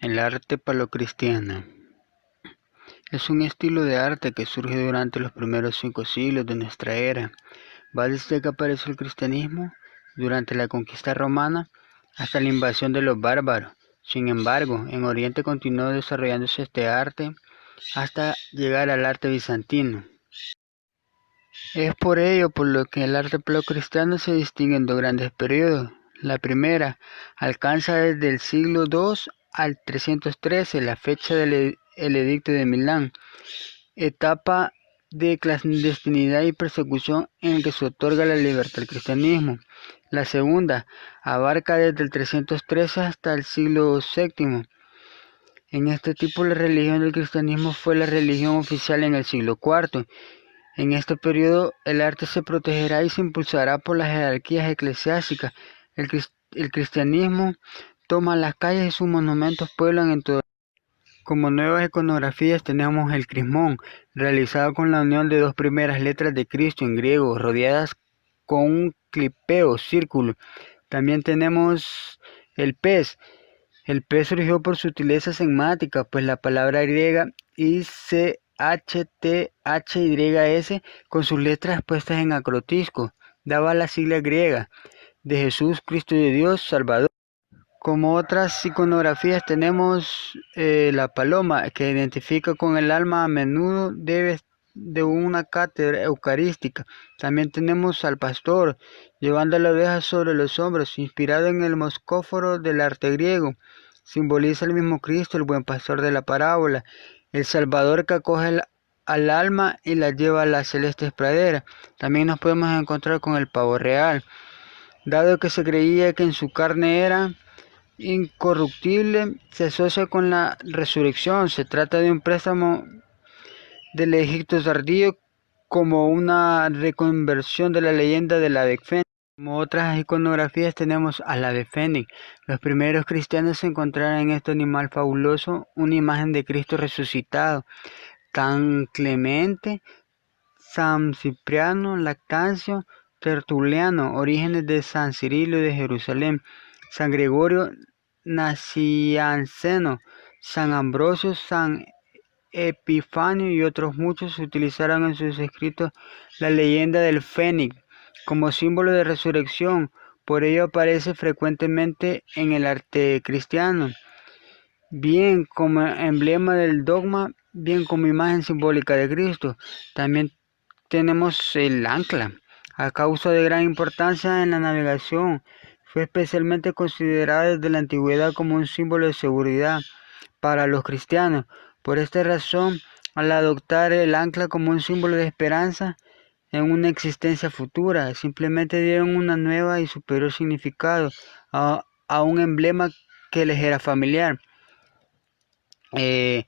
El arte paleocristiano es un estilo de arte que surge durante los primeros 5 siglos de nuestra era. Va desde que apareció el cristianismo durante la conquista romana hasta la invasión de los bárbaros. Sin embargo, en Oriente continuó desarrollándose este arte hasta llegar al arte bizantino. Es por ello por lo que el arte paleocristiano se distingue en dos grandes periodos. La primera alcanza desde el siglo II al 313, la fecha del Edicto de Milán, etapa de clandestinidad y persecución en el que se otorga la libertad al cristianismo. La segunda abarca desde el 313 hasta el siglo VII. En este tipo la religión del cristianismo fue la religión oficial en el siglo IV. En este periodo el arte se protegerá y se impulsará por las jerarquías eclesiásticas. El cristianismo toma las calles y sus monumentos pueblan en todo. Como nuevas iconografías tenemos el crismón, realizado con la unión de dos primeras letras de Cristo en griego, rodeadas con un clipeo, círculo. También tenemos el pez. El pez surgió por sutileza semántica, pues la palabra griega ICHTHYS, con sus letras puestas en acrotisco, daba la sigla griega de Jesús, Cristo de Dios, Salvador. Como otras iconografías tenemos la paloma, que identifica con el alma, a menudo debe de una cátedra eucarística. También tenemos al pastor, llevando la oveja sobre los hombros, inspirado en el moscóforo del arte griego. Simboliza el mismo Cristo, el buen pastor de la parábola, el Salvador que acoge al alma y la lleva a las celestes praderas. También nos podemos encontrar con el pavo real, dado que se creía que en su carne era incorruptible, se asocia con la resurrección. Se trata de un préstamo del Egipto tardío, como una reconversión de la leyenda del ave fénix. Como otras iconografías tenemos al ave fénix. Los primeros cristianos encontraron en este animal fabuloso una imagen de Cristo resucitado. San Clemente, San Cipriano, Lactancio, Tertuliano, Orígenes de San Cirilo de Jerusalén, San Gregorio Nacianceno, San Ambrosio, San Epifanio y otros muchos utilizaron en sus escritos la leyenda del Fénix como símbolo de resurrección. Por ello aparece frecuentemente en el arte cristiano, bien como emblema del dogma, bien como imagen simbólica de Cristo. También tenemos el ancla, a causa de gran importancia en la navegación. Fue especialmente considerada desde la antigüedad como un símbolo de seguridad para los cristianos. Por esta razón, al adoptar el ancla como un símbolo de esperanza en una existencia futura, simplemente dieron una nueva y superior significado a un emblema que les era familiar. Eh,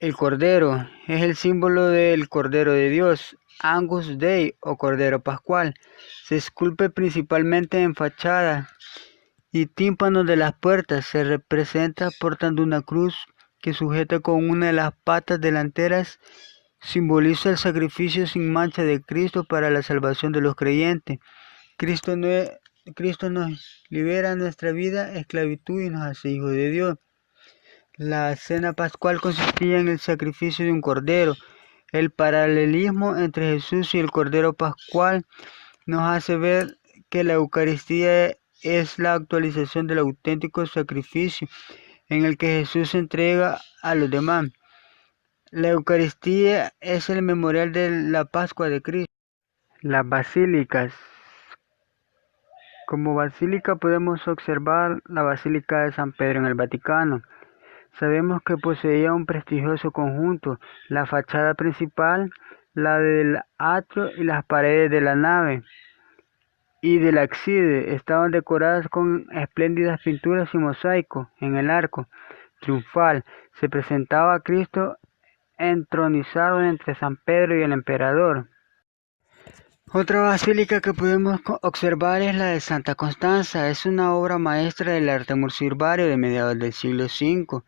el cordero es el símbolo del Cordero de Dios, Angus Dei o Cordero Pascual. Se esculpe principalmente en fachada y tímpanos de las puertas. Se representa portando una cruz que sujeta con una de las patas delanteras. Simboliza el sacrificio sin mancha de Cristo para la salvación de los creyentes. Cristo nos libera de nuestra vida, esclavitud, y nos hace hijos de Dios. La cena pascual consistía en el sacrificio de un cordero. El paralelismo entre Jesús y el Cordero Pascual nos hace ver que la Eucaristía es la actualización del auténtico sacrificio en el que Jesús se entrega a los demás. La Eucaristía es el memorial de la Pascua de Cristo. Las basílicas. Como basílica podemos observar la Basílica de San Pedro en el Vaticano. Sabemos que poseía un prestigioso conjunto, la fachada principal, la del atrio y las paredes de la nave y del ábside estaban decoradas con espléndidas pinturas y mosaicos. En el arco triunfal se presentaba a Cristo entronizado entre San Pedro y el emperador. Otra basílica que podemos observar es la de Santa Constanza. Es una obra maestra del arte mortuorio de mediados del siglo V.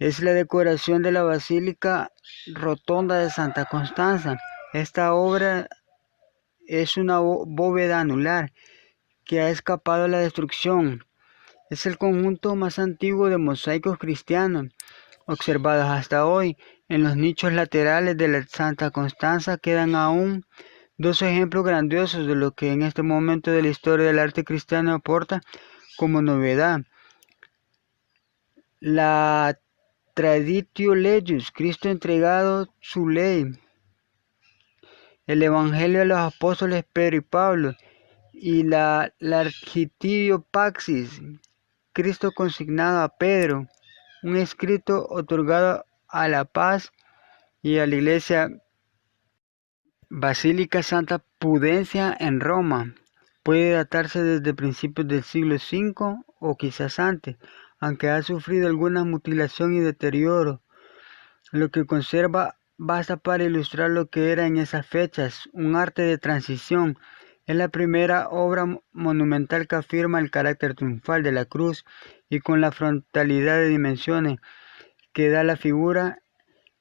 Es la decoración de la Basílica Rotonda de Santa Constanza. Esta obra es una bóveda anular que ha escapado a la destrucción. Es el conjunto más antiguo de mosaicos cristianos observados hasta hoy. En los nichos laterales de la Santa Constanza quedan aún dos ejemplos grandiosos de lo que en este momento de la historia del arte cristiano aporta como novedad. La Traditio Legis, Cristo entregado su ley, el Evangelio de los apóstoles Pedro y Pablo, y la Largitio Paxis, Cristo consignado a Pedro, un escrito otorgado a la paz y a la iglesia. Basílica Santa Pudencia en Roma. Puede datarse desde principios del siglo V o quizás antes, aunque ha sufrido alguna mutilación y deterioro. Lo que conserva basta para ilustrar lo que era en esas fechas, un arte de transición. Es la primera obra monumental que afirma el carácter triunfal de la cruz y con la frontalidad de dimensiones que da la figura,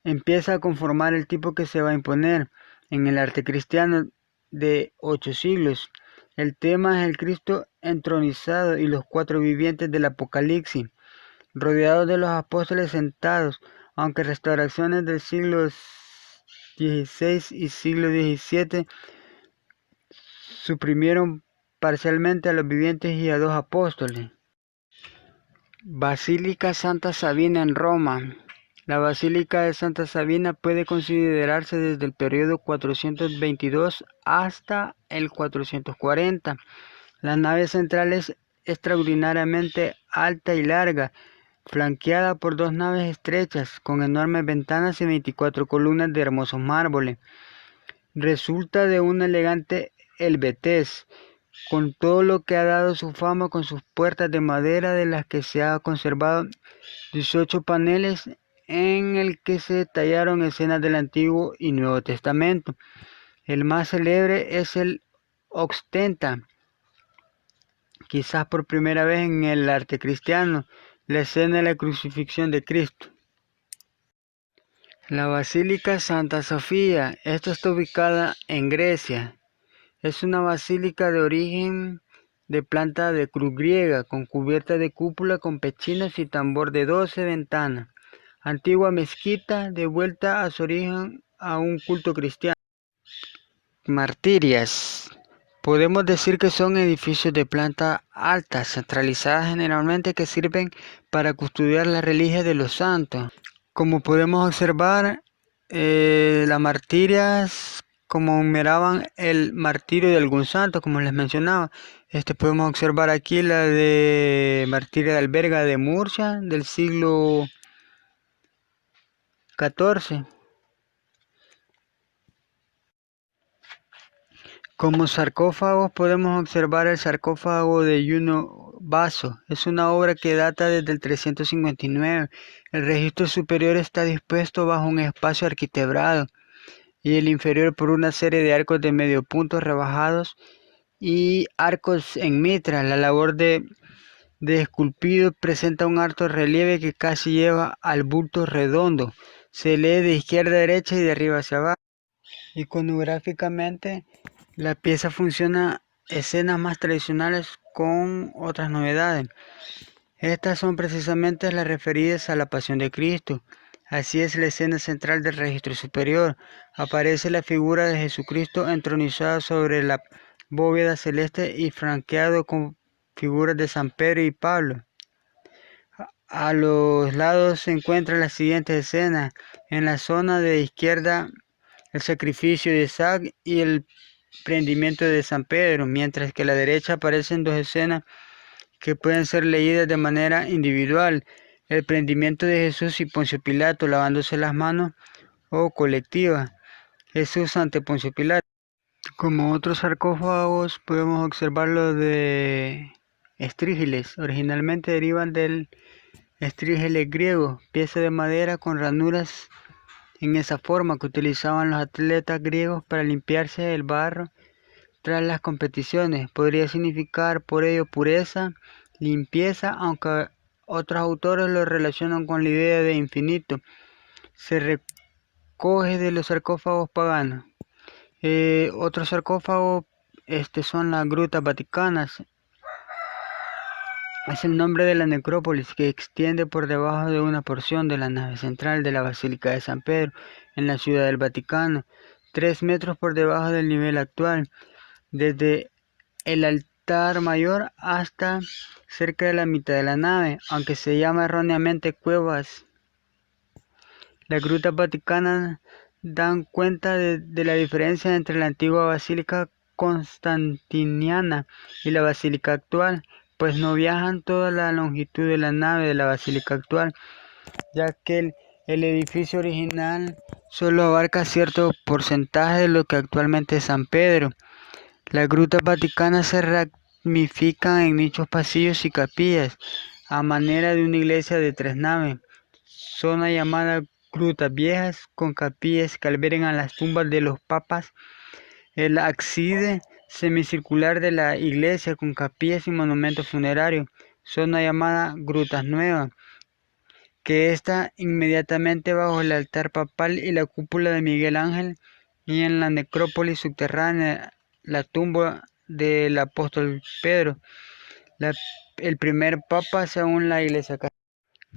empieza a conformar el tipo que se va a imponer en el arte cristiano de 8 siglos. El tema es el Cristo entronizado y los cuatro vivientes del Apocalipsis, rodeados de los apóstoles sentados, aunque restauraciones del siglo XVI y siglo XVII suprimieron parcialmente a los vivientes y a dos apóstoles. Basílica Santa Sabina en Roma. La Basílica de Santa Sabina puede considerarse desde el periodo 422 hasta el 440. La nave central es extraordinariamente alta y larga, flanqueada por dos naves estrechas con enormes ventanas y 24 columnas de hermosos mármoles. Resulta de una elegante elvetez, con todo lo que ha dado su fama, con sus puertas de madera de las que se ha conservado 18 paneles en el que se detallaron escenas del Antiguo y Nuevo Testamento. El más célebre es el Oxtenta, quizás por primera vez en el arte cristiano, la escena de la crucifixión de Cristo. La Basílica Santa Sofía, esta está ubicada en Grecia. Es una basílica de origen de planta de cruz griega, con cubierta de cúpula con pechinas y tambor de 12 ventanas. Antigua mezquita, de vuelta a su origen a un culto cristiano. Martirias. Podemos decir que son edificios de planta alta, centralizadas generalmente, que sirven para custodiar las reliquias de los santos. Como podemos observar, las martirias conmemoraban el martirio de algún santo, como les mencionaba. Podemos observar aquí la de martiria de Alberga de Murcia del siglo XIV. Como sarcófagos podemos observar el sarcófago de Juno Basso. Es una obra que data desde el 359. El registro superior está dispuesto bajo un espacio arquitrabeado y el inferior por una serie de arcos de medio punto rebajados y arcos en mitra. La labor de esculpido presenta un alto relieve que casi lleva al bulto redondo. Se lee de izquierda a derecha y de arriba hacia abajo. Iconográficamente, la pieza funciona escenas más tradicionales con otras novedades. Estas son precisamente las referidas a la Pasión de Cristo. Así es la escena central del registro superior. Aparece la figura de Jesucristo entronizada sobre la bóveda celeste y flanqueado con figuras de San Pedro y Pablo. A los lados se encuentran las siguientes escenas. En la zona de izquierda, el sacrificio de Isaac y el prendimiento de San Pedro, mientras que a la derecha aparecen dos escenas que pueden ser leídas de manera individual: el prendimiento de Jesús y Poncio Pilato lavándose las manos, o colectiva, Jesús ante Poncio Pilato. Como otros sarcófagos podemos observar lo de estrígiles. Originalmente derivan del estrígiles griego, pieza de madera con ranuras en esa forma que utilizaban los atletas griegos para limpiarse el barro tras las competiciones. Podría significar por ello pureza, limpieza, aunque otros autores lo relacionan con la idea de infinito. Se recoge de los sarcófagos paganos. Otros sarcófagos son las grutas vaticanas. Es el nombre de la necrópolis que extiende por debajo de una porción de la nave central de la Basílica de San Pedro en la Ciudad del Vaticano, 3 metros por debajo del nivel actual, desde el altar mayor hasta cerca de la mitad de la nave, aunque se llama erróneamente cuevas. Las grutas vaticanas dan cuenta de la diferencia entre la antigua basílica constantiniana y la basílica actual, pues no viajan toda la longitud de la nave de la basílica actual, ya que el edificio original solo abarca cierto porcentaje de lo que actualmente es San Pedro. Las grutas vaticanas se ramifican en nichos, pasillos y capillas, a manera de una iglesia de 3 naves, zona llamada Grutas Viejas, con capillas que albergan las tumbas de los papas, el ábside semicircular de la iglesia con capillas y monumentos funerarios, zona llamada Grutas Nuevas, que está inmediatamente bajo el altar papal y la cúpula de Miguel Ángel, y en la necrópolis subterránea la tumba del apóstol Pedro, el primer papa según la iglesia católica.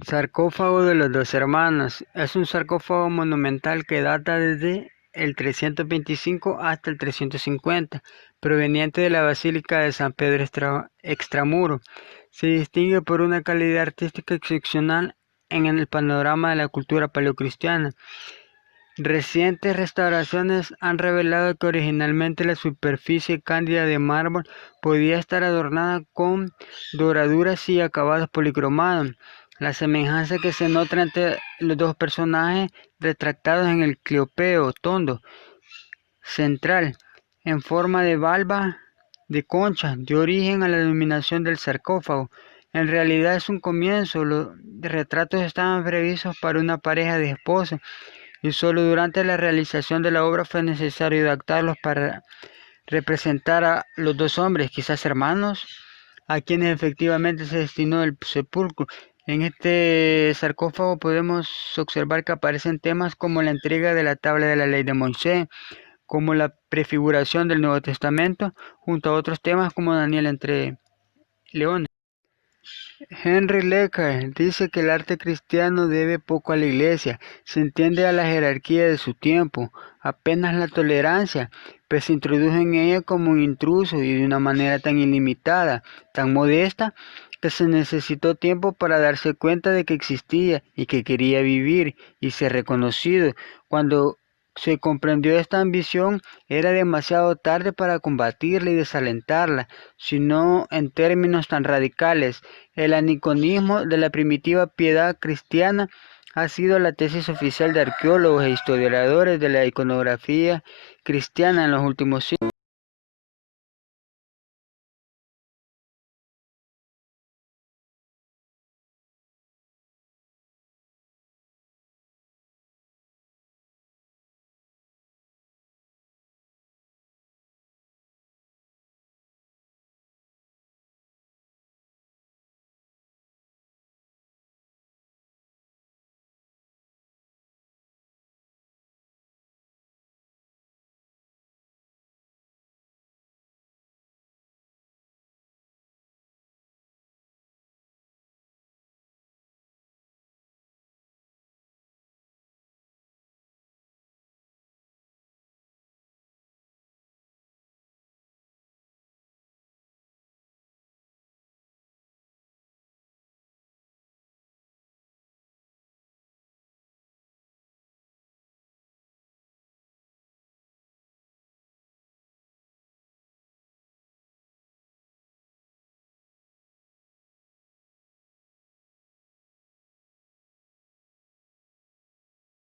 Sarcófago de los dos hermanos. Es un sarcófago monumental que data desde el 325 hasta el 350, proveniente de la Basílica de San Pedro Extramuro. Se distingue por una calidad artística excepcional en el panorama de la cultura paleocristiana. Recientes restauraciones han revelado que originalmente la superficie cándida de mármol podía estar adornada con doraduras y acabados policromados. La semejanza que se nota entre los dos personajes retratados en el Cleopeo tondo central, en forma de valva de concha, dio origen a la denominación del sarcófago. En realidad es un comienzo. Los retratos estaban previstos para una pareja de esposos, y solo durante la realización de la obra fue necesario adaptarlos para representar a los dos hombres, quizás hermanos, a quienes efectivamente se destinó el sepulcro. En este sarcófago podemos observar que aparecen temas como la entrega de la tabla de la ley de Moisés, como la prefiguración del Nuevo Testamento, junto a otros temas como Daniel entre leones. Henry Lecker dice que el arte cristiano debe poco a la Iglesia, se entiende a la jerarquía de su tiempo, apenas la tolerancia, pues se introdujo en ella como un intruso y de una manera tan ilimitada, tan modesta, que se necesitó tiempo para darse cuenta de que existía y que quería vivir y ser reconocido. Cuando se comprendió esta ambición, era demasiado tarde para combatirla y desalentarla, sino en términos tan radicales. El aniconismo de la primitiva piedad cristiana ha sido la tesis oficial de arqueólogos e historiadores de la iconografía cristiana en los últimos siglos.